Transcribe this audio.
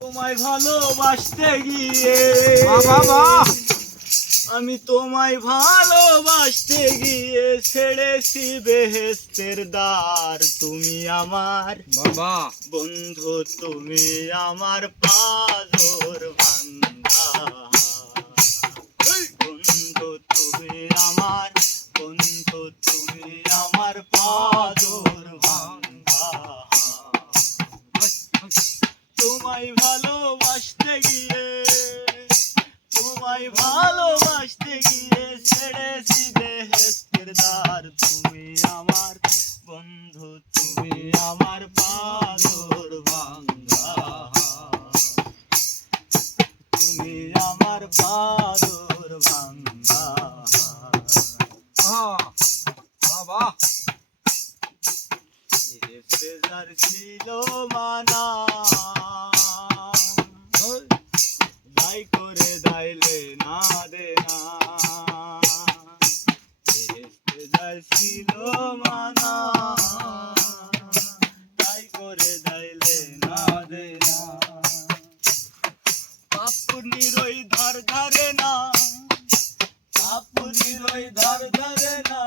তোমায় ভালোবাসতে গিয়ে আমি তোমায় ভালোবাসতে গিয়ে ছেড়েছি বেহেস্তের দ্বার। তুমি আমার বাবা বন্ধু, তুমি আমার পাজর ভাঙা বন্ধু, তুমি আমার বন্ধু, তুমি আমার পাজর ভাঙা। তোমায় ভালোবাসতে গিয়ে তোমায় ভালোবাসতে গিয়ে ছেড়েছি বেহেস্তের দ্বার। তুমি আমার বন্ধু, তুমি আমার পাজর ভাঙা তুমি আমার পাজর ভাঙা। বাবা বেজার ছিল মানা যাই করে দাইলে না দেনা। বেজার ছিল মানা যাই করে দাইলে না দেনা। আপুনির ওই ধার ধারে না, আপুনির ওই ধার ধারে না।